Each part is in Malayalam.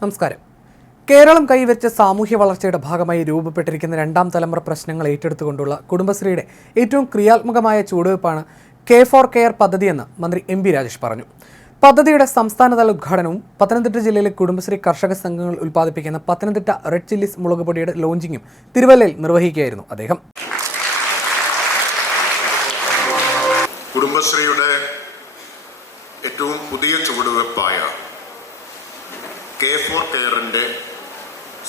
നമസ്കാരം. കേരളം കൈവരിച്ച സാമൂഹ്യ വളർച്ചയുടെ ഭാഗമായി രൂപപ്പെട്ടിരിക്കുന്ന രണ്ടാം തലമുറ പ്രശ്നങ്ങൾ ഏറ്റെടുത്തുകൊണ്ടുള്ള കുടുംബശ്രീയുടെ ഏറ്റവും ക്രിയാത്മകമായ ചുവടുവയ്പ്പാണ് കെ ഫോർ കെയർ പദ്ധതിയെന്ന് മന്ത്രി എം പി രാജേഷ് പറഞ്ഞു. പദ്ധതിയുടെ സംസ്ഥാനതല ഉദ്ഘാടനവും പത്തനംതിട്ട ജില്ലയിലെ കുടുംബശ്രീ കർഷക സംഘങ്ങൾ ഉൽപ്പാദിപ്പിക്കുന്ന പത്തനംതിട്ട റെഡ് ചില്ലിസ് മുളക് പൊടിയുടെ ലോഞ്ചിങ്ങും തിരുവല്ലയിൽ നിർവഹിക്കുകയായിരുന്നു അദ്ദേഹം. കുടുംബശ്രീയുടെ ഏറ്റവും പുതിയ ചുവടുവെപ്പായ കെ ഫോർ കെയറിന്റെ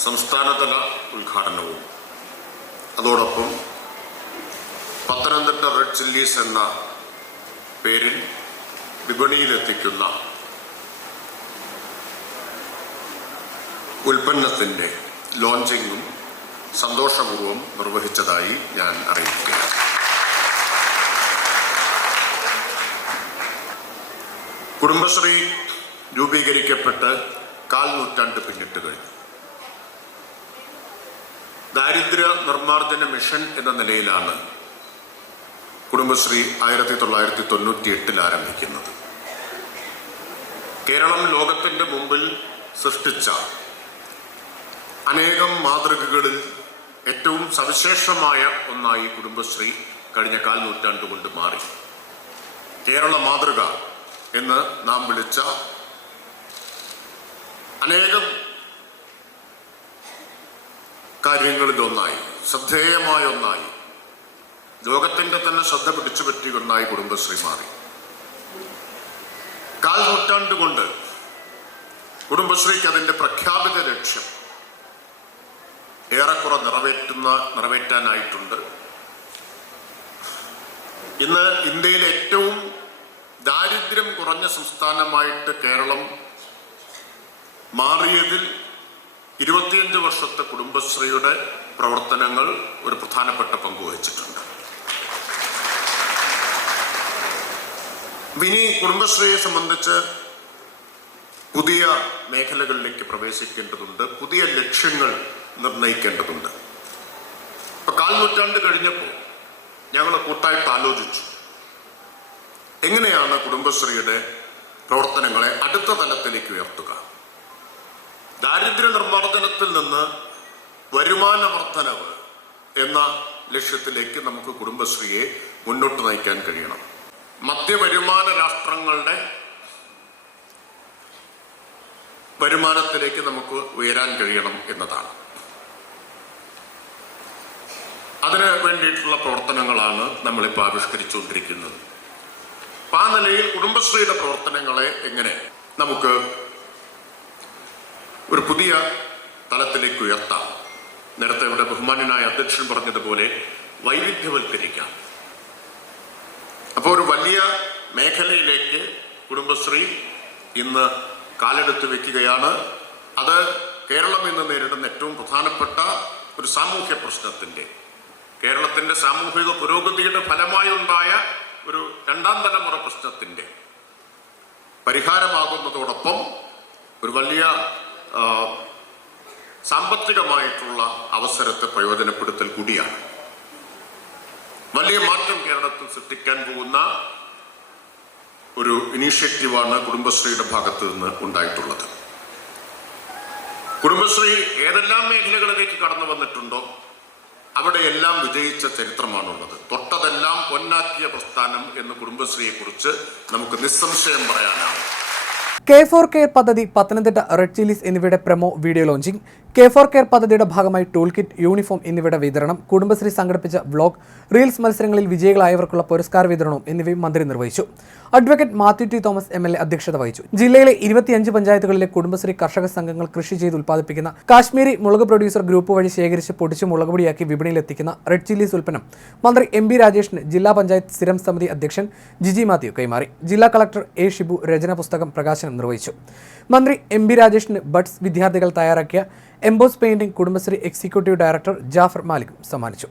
സംസ്ഥാനതല ഉദ്ഘാടനവും. അതോടൊപ്പം പത്തനംതിട്ട റെഡ് ചില്ലീസ് എന്ന പേരിൽ വിപണിയിലെത്തിക്കുന്ന ഉൽപ്പന്നത്തിന്റെ ലോഞ്ചിങ്ങും സന്തോഷപൂർവം നിർവഹിച്ചതായി ഞാൻ അറിയിക്കുകയാണ്. കുടുംബശ്രീ രൂപീകരിക്കപ്പെട്ട് കാൽ നൂറ്റാണ്ട് പിന്നിട്ട് കഴിഞ്ഞു. ദാരിദ്ര്യ നിർമ്മാർജന മിഷൻ എന്ന നിലയിലാണ് കുടുംബശ്രീ ആയിരത്തി തൊള്ളായിരത്തി തൊണ്ണൂറ്റി എട്ടിൽ ആരംഭിക്കുന്നത്. കേരളം ലോകത്തിന്റെ മുമ്പിൽ സൃഷ്ടിച്ച അനേകം മാതൃകകളിൽ ഏറ്റവും സവിശേഷമായ ഒന്നായി കുടുംബശ്രീ കഴിഞ്ഞ കാൽ നൂറ്റാണ്ട് കൊണ്ട് മാറി. കേരള മാതൃക എന്ന് നാം വിളിച്ച അനേകം കാര്യങ്ങളിലൊന്നായി ശ്രദ്ധേയമായ ഒന്നായി ലോകത്തിന്റെ തന്നെ ശ്രദ്ധ പിടിച്ചു പറ്റി ഒന്നായി കുടുംബശ്രീ മാറി. കാൽ നൂറ്റാണ്ട് കൊണ്ട് കുടുംബശ്രീക്ക് അതിന്റെ പ്രഖ്യാപിത ലക്ഷ്യം ഏറെക്കുറെ നിറവേറ്റുന്ന നിറവേറ്റാനായിട്ടുണ്ട്. ഇന്ന് ഇന്ത്യയിലെ ഏറ്റവും ദാരിദ്ര്യം കുറഞ്ഞ സംസ്ഥാനമായിട്ട് കേരളം മാറിയതിൽ ഇരുപത്തിയഞ്ച് വർഷത്തെ കുടുംബശ്രീയുടെ പ്രവർത്തനങ്ങൾ ഒരു പ്രധാനപ്പെട്ട പങ്ക് വഹിച്ചിട്ടുണ്ട്. ഇനി കുടുംബശ്രീയെ സംബന്ധിച്ച് പുതിയ മേഖലകളിലേക്ക് പ്രവേശിക്കേണ്ടതുണ്ട് പുതിയ ലക്ഷ്യങ്ങൾ നിർണയിക്കേണ്ടതുണ്ട് ഇപ്പൊ കാൽ നൂറ്റാണ്ട് കഴിഞ്ഞപ്പോൾ ഞങ്ങൾ കൂട്ടായിട്ട് ആലോചിച്ചു. എങ്ങനെയാണ് കുടുംബശ്രീയുടെ പ്രവർത്തനങ്ങളെ അടുത്ത തലത്തിലേക്ക് ഉയർത്തുക? ദാരിദ്ര്യ നിർമ്മാർജനത്തിൽ നിന്ന് വരുമാന വർധനവ് എന്ന ലക്ഷ്യത്തിലേക്ക് നമുക്ക് കുടുംബശ്രീയെ മുന്നോട്ട് നയിക്കാൻ കഴിയണം. മധ്യവരുമാന രാഷ്ട്രങ്ങളുടെ വരുമാനത്തിലേക്ക് നമുക്ക് ഉയരാൻ കഴിയണം എന്നതാണ്. അതിന് വേണ്ടിയിട്ടുള്ള പ്രവർത്തനങ്ങളാണ് നമ്മളിപ്പോൾ ആവിഷ്കരിച്ചുകൊണ്ടിരിക്കുന്നത്. ആ നിലയിൽ കുടുംബശ്രീയുടെ പ്രവർത്തനങ്ങളെ എങ്ങനെ നമുക്ക് ഒരു പുതിയ തലത്തിലേക്ക് ഉയർത്താം. നേരത്തെ ഇവിടെ ബഹുമാന്യനായ അധ്യക്ഷൻ പറഞ്ഞതുപോലെ വൈവിധ്യവൽക്കരിക്കാം. അപ്പോൾ ഒരു വലിയ മേഖലയിലേക്ക് കുടുംബശ്രീ ഇന്ന് കാലെടുത്ത് വെക്കുകയാണ്. അത് കേരളം ഇന്ന് നേരിടുന്ന ഏറ്റവും പ്രധാനപ്പെട്ട ഒരു സാമൂഹ്യ പ്രശ്നത്തിന്റെ കേരളത്തിന്റെ സാമൂഹിക പുരോഗതിയുടെ ഫലമായി ഉണ്ടായ ഒരു രണ്ടാം തലമുറ പ്രശ്നത്തിന്റെ പരിഹാരമാകുന്നതോടൊപ്പം ഒരു വലിയ സാമ്പത്തികമായിട്ടുള്ള അവസരത്തെ പ്രയോജനപ്പെടുത്തൽ കൂടിയാണ്. വലിയ മാറ്റം കേരളത്തിൽ സൃഷ്ടിക്കാൻ പോകുന്ന ഒരു ഇനീഷ്യേറ്റീവാണ് കുടുംബശ്രീയുടെ ഭാഗത്ത് നിന്ന് ഉണ്ടായിട്ടുള്ളത്. കുടുംബശ്രീ ഏതെല്ലാം മേഖലകളിലേക്ക് കടന്നു വന്നിട്ടുണ്ടോ അവിടെയെല്ലാം വിജയിച്ച ചരിത്രമാണുള്ളത്. തൊട്ടതെല്ലാം പൊന്നാക്കിയ പ്രസ്ഥാനം എന്ന് കുടുംബശ്രീയെക്കുറിച്ച് നമുക്ക് നിസ്സംശയം പറയാനാണ്. കെ ഫോർ കെയർ പദ്ധതി പത്തനംതിട്ട റെഡ് ചില്ലീസ് എന്നിവയുടെ promo video launching. K for care പദ്ധതിയുടെ ഭാഗമായി ടൂൾ കിറ്റ് യൂണിഫോം എന്നിവയുടെ വിതരണം കുടുംബശ്രീ സംഘടിപ്പിച്ച വ്ലോഗ് റീൽസ് മത്സരങ്ങളിൽ വിജയികളായവർക്കുള്ള പുരസ്കാര വിതരണവും എന്നിവയും മന്ത്രി നിർവഹിച്ചു. Advocate Mathew T Thomas M L A അധ്യക്ഷത വഹിച്ചു. ജില്ലയിലെ ഇരുപത്തിയഞ്ച് പഞ്ചായത്തുകളിലെ കുടുംബശ്രീ കർഷക സംഘങ്ങൾ കൃഷി ചെയ്ത് ഉൽപ്പാദിപ്പിക്കുന്ന കാശ്മീരി മുളക് പ്രൊഡ്യൂസർ ഗ്രൂപ്പ് വഴി ശേഖരിച്ച് പൊടിച്ച് മുളകുപൊടിയാക്കി വിപണിയിലെത്തിക്കുന്ന റെഡ് ചില്ലീസ് ഉൽപ്പന്നം മന്ത്രി എം ബി രാജേഷിന് ജില്ലാ പഞ്ചായത്ത് സ്ഥിരം സമിതി അധ്യക്ഷൻ ജിജി മാത്യു കൈമാറി. ജില്ലാ കളക്ടർ എ ഷിബു രചന പുസ്തകം പ്രകാശനം നിർവഹിച്ചു. മന്ത്രി എം ബി രാജേഷിന് ബഡ്സ് വിദ്യാർത്ഥികൾ തയ്യാറാക്കിയ emboss painting Kudumbashree executive director Jafar Malik സമ്മാനിച്ചു.